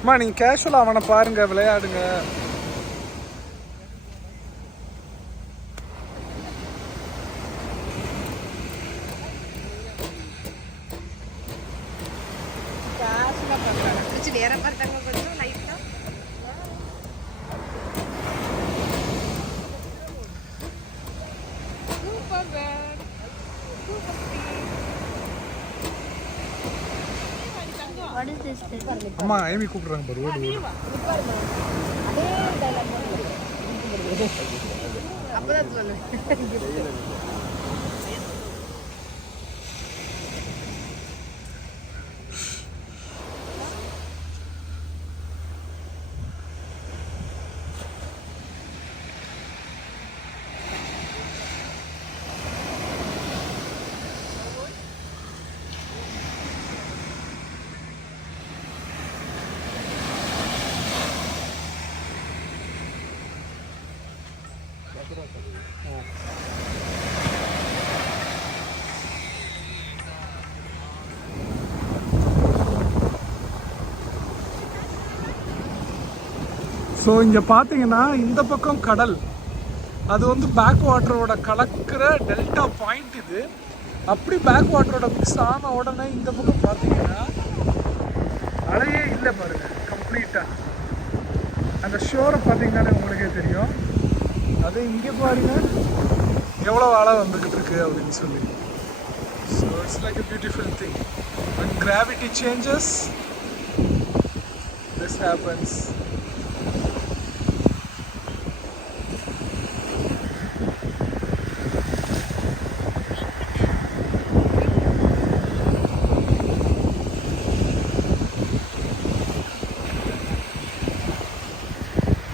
அம்மா நீங்க கேஷுவலா அவனை பாருங்க, விளையாடுங்க. அம்மா ஐமி கூப்பிடுறாங்க பாரு, ஓடு ஓடு. அப்பதான் சொல்லு. ஸோ இங்கே பார்த்தீங்கன்னா இந்த பக்கம் கடல், அது வந்து பேக் வாட்டரோட கலக்கிற டெல்டா பாயிண்ட் இது. அப்படி பேக் வாட்டரோட மிக்ஸ் ஆன உடனே இந்த பக்கம் பார்த்தீங்கன்னா அலையே இல்லை பாருங்க கம்ப்ளீட்டாக. அந்த ஷோரை பார்த்தீங்கன்னா உங்களுக்கே தெரியும். அது இங்கே பாருங்க எவ்வளோ அலை வந்துக்கிட்டு இருக்கு அப்படின்னு சொல்லி. So it's like a beautiful thing. when gravity changes this happens.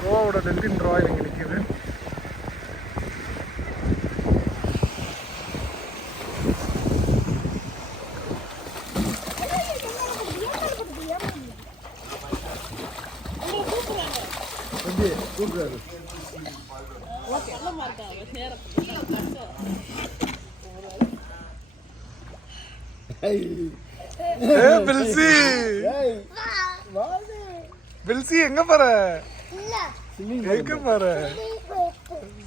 கோவாவோட டெல்டின் ராயல் இங்கே நிற்கிது. பில்சி எங்க போற? எங்க போற?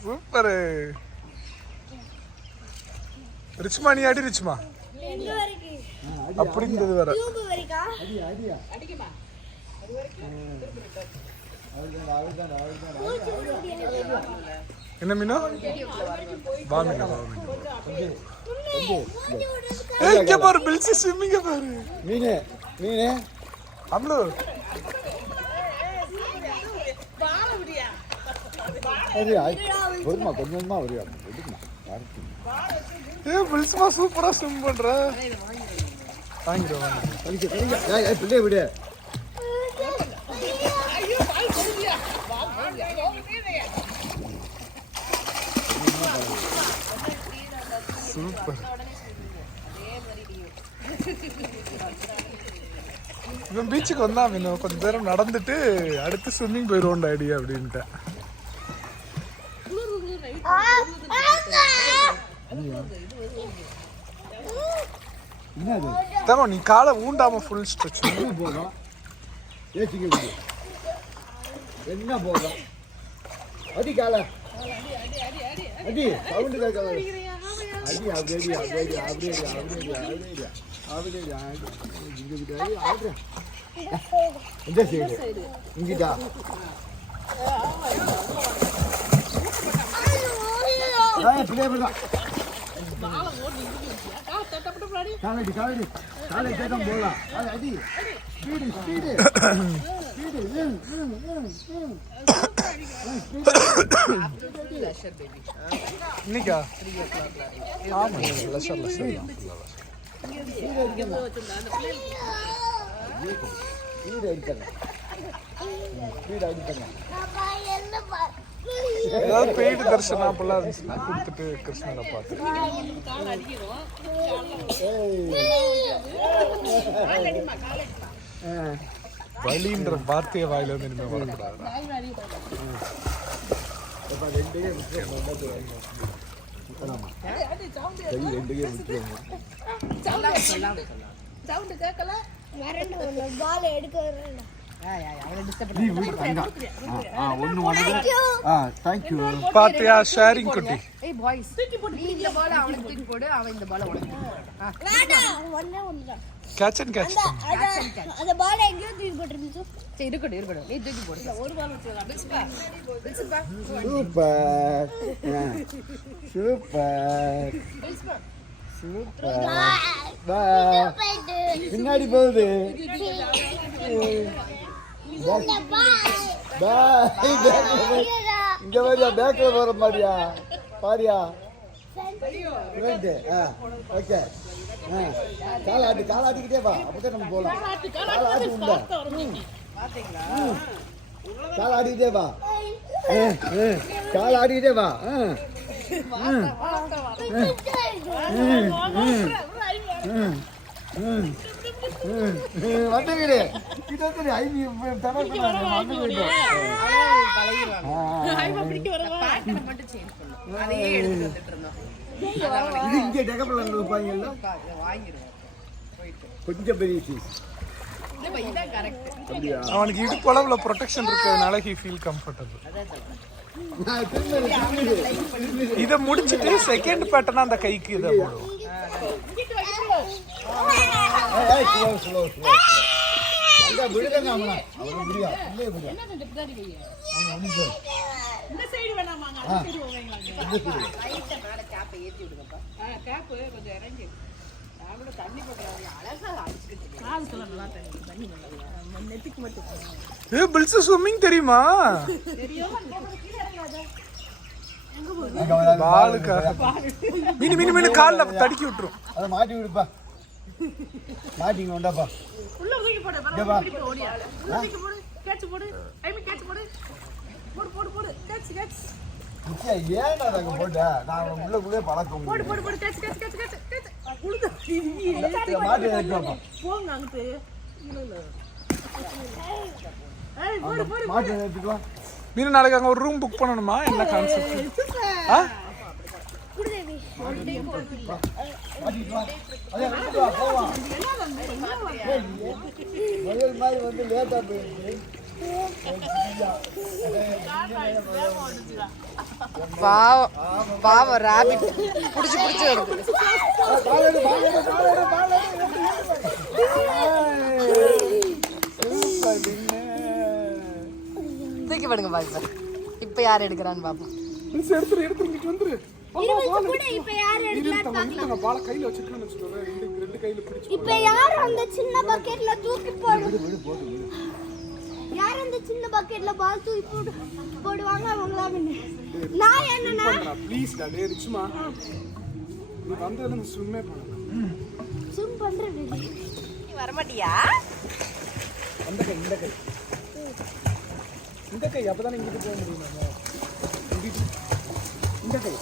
சூப்பர். ரிச்மா நீ அடி ரிச்மா. அப்படி இருந்தது வர. என்ன மீனோ? வா மீனோ, வா மீனோ. இங்க பாரு பில்சி ஸ்விம்மிங் பாரு. மீனே மீனே அம்லு கொஞ்சமா வரியா? பில்சிமா சூப்பரா ஸ்விம் பண்ற. வாங்கிடுவோம் பிள்ளைய விடு. சூப்பர். இவன் பீச்சுக்கு வந்தான் மீனும் கொஞ்ச நேரம் நடந்துட்டு அடுத்து ஸ்விம்மிங் போயிடுவோம் டாடி அப்படின்ட்டு. நீ காலை ஊண்டாம ஃபுல் ஸ்ட்ரெச் போதும். என்ன போதும் அடி கால அடி சவுண்ட் கேட்கல. அடி அப்படியே அப்படியே அப்படியே அப்படியே அப்படியே அப்படியே இந்த சைடு இங்கிட்டா. காலடி காலடி காலை கேட்கும் போகலாம். அடி ஸ்பீடு ஸ்பீடு இன்னைக்கா? ஆமா லஷர் லஷர் ஏதாவது பெய்டு தரிசனம் அப்படிலாம் இருந்துச்சுன்னா கொடுத்துட்டு கிருஷ்ணரை பார்த்து வலின்ற வார்த்தையை வாயில வந்து இனிமே வரக்கூடாது. பாத்தியா ஷேரிங் குட்டி. Catch and catch. அந்த பால் எங்கேயோ தூக்கி போட்டுருந்துச்சு. சரி இருக்கட்டும் நீ தூக்கி போடு. ஒரு பால் வச்சிரலாம். சூப்பர் சூப்பர் பின்னாடி போகுது. இங்க மாதிரியா பேக்ல போற மாதிரியா பாரியா. ஓகே காலாட்டிக்கிட்டே வா, அப்பதான் நம்ம போலாம். காலாட்டி உண்டா காலாடிக்கிட்டே வா, காலாடிக்கிட்டே வா. வந்துக்கிடு கிட்ட ஐவி இது இங்கே டெகப்பல இருப்பாங்கல்ல, கொஞ்சம் பெரிய பீஸ். அவனுக்கு இடுப்பளவுல ப்ரொடெக்ஷன் இருக்கிறதுனால ஹி ஃபீல் கம்ஃபர்டபிள். இதை முடிச்சிட்டு செகண்ட் பேட்டர்னா அந்த கைக்கு இதை போடுவோம். ஸ்விம்மிங் தெரியுமா? மீன் கால்ல தடுக்கி விட்டுரும். அதை மாட்டி விடுப்பா, மாட்டிங்க உண்டாப்பா. ஏன் அங்க போட்ட நான் உள்ளக்குள்ளே பழக்கம் மாட்டி எடுத்துக்கலாம். மீன் நாளைக்கு அங்க ஒரு ரூம் புக் பண்ணணுமா? என்ன கான்செப்ட்? வந்து லேட்டா போயிடுச்சு. பாவம் ராபிட் புடிச்சு வருது. தூக்கி பண்ணுங்க பாப்பா. இப்ப யார் எடுக்கிறான்னு பாப்போம். இப்ப யார் அந்த சின்ன பக்கெட்ல தூக்கி யார் அந்த சின்ன பக்கெட்ல பால் தூக்கி போடுவாங்க அவங்களா வின்னு. நான் என்னன்னா ப்ளீஸ் டா டேய் ரிச்சுமா, நீ வந்ததுல ஸ்விம் பண்ணலாம். ஸ்விம் பண்றேன். நீ வர மாட்டியா? அந்த கை இந்த கை அப்பதான் இங்கிட்டு போக முடியும். இந்த கை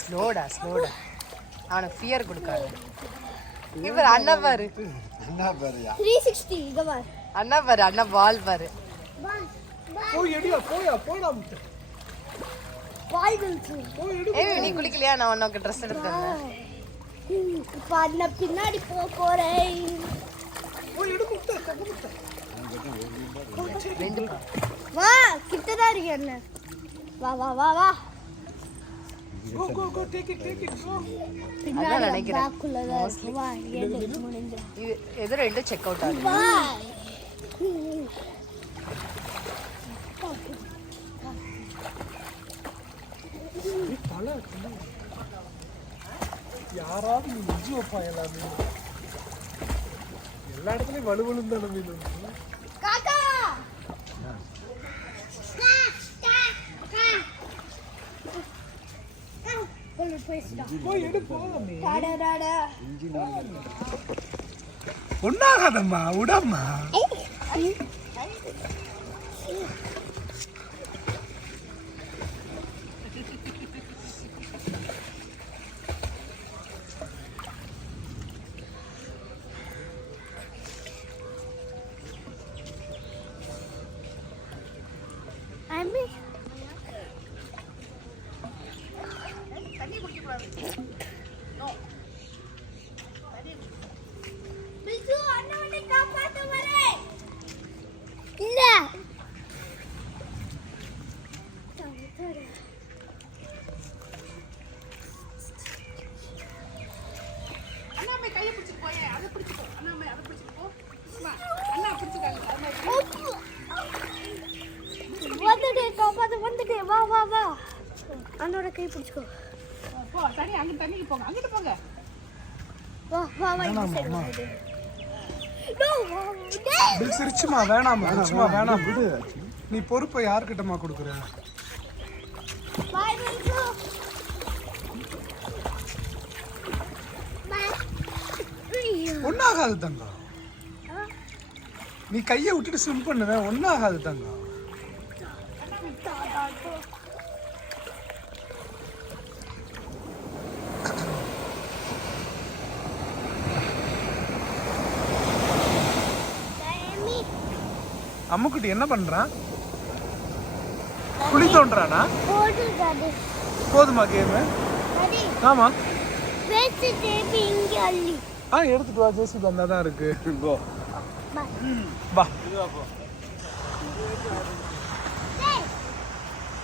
ஸ்லோடா அவனுக்கு ஃபியர் கொடுக்காது. இவர் அண்ணா பாரு, 360 இங்க பாரு. அண்ணா பாரு, அண்ணா பால் பாரு. நீ குளிக்கலையா? நான் உனக்கு ட்ரெஸ் எடுத்தேன். இப்ப அண்ணா பின்னாடி போறேன். வா கிட்டதான் இருக்கு அண்ணா. வா go take it go. அதான் நினைக்கிறேன். இது ரெண்டு செக் அவுட் ஆகுது. யாராவது நீ நெஞ்சு வைப்பா எல்லாமே. எல்லா இடத்துலயும் வலுவலுந்தான மீன். ஒன்னாகாதம்மா விடம்மா. வந்துட்டே காப்பாத்து வந்துட்டே வா வா வா அண்ணோட கை பிடிச்சுக்கோ போ தண்ணி அங்க தண்ணிக்கு போங்க அங்கிட்டு போங்க வா வா வா இந்த சைடு வா சிரிச்சுமா வேணாமா சும்மா வேணாம் விடு. நீ பொறுப்பை யார்கிட்டமா கொடுக்குற? பாய் பில்சு ஒன்னாகாது தங்கம். நீ கையை விட்டுட்டு ஸ்விம் பண்ணுவேன், ஒன்னாகாது தங்கம். அம்முக்குட்டி என்ன பண்றான்? குழி தோன்றானா? போதுமா கேமு? ஆமா எடுத்துட்டு வா. ஜேசிபி வந்தாதான் இருக்கு. வா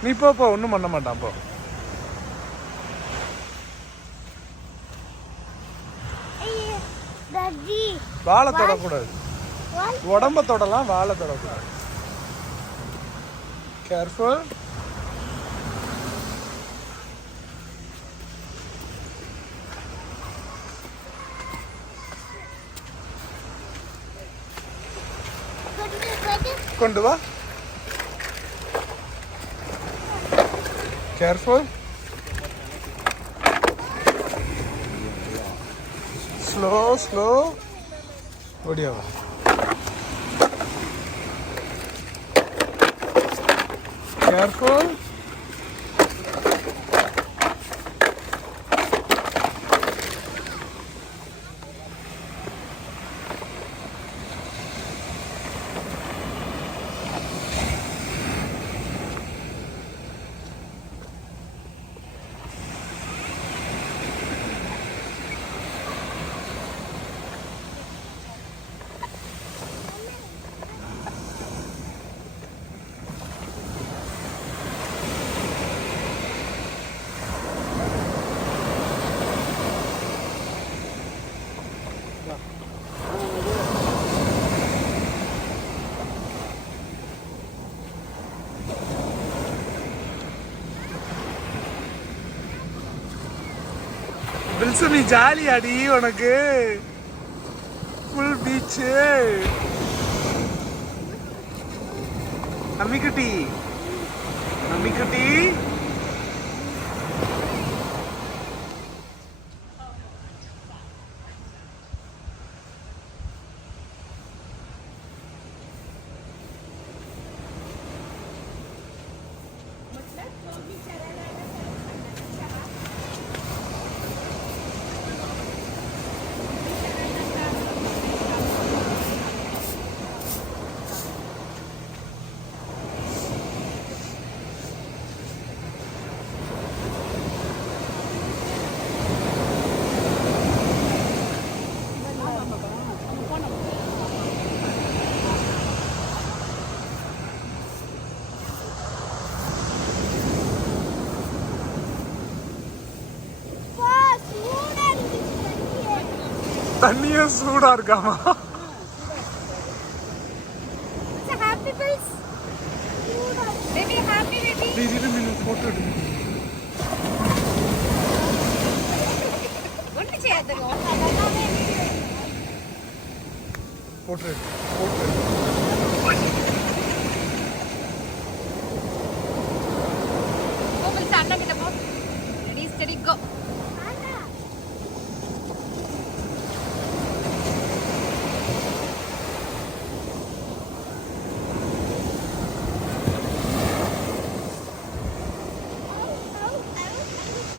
நீ போ போ, ஒன்றும் பண்ண மாட்டான் போ. வாழை தொடக்கூடாது, உடம்ப தொடலாம், வாழை தொடக்கூடாது. கேர்ஃபுல். கொண்டு வா. கேர்ஃபுல். Slow slow. ஓடியா வா. கேர்ஃபுல். வில்சனி ஜாலி அடி உனக்கு. Full beach. அம்மிக்குட்டி அம்மிக்குட்டி. தண்ணியும் சூடா இருக்காமா? போட்டோ எடுங்க. போட்டோ எடு. அண்ணா கிட்ட போ. ரெடி ஸ்டெடி கோ.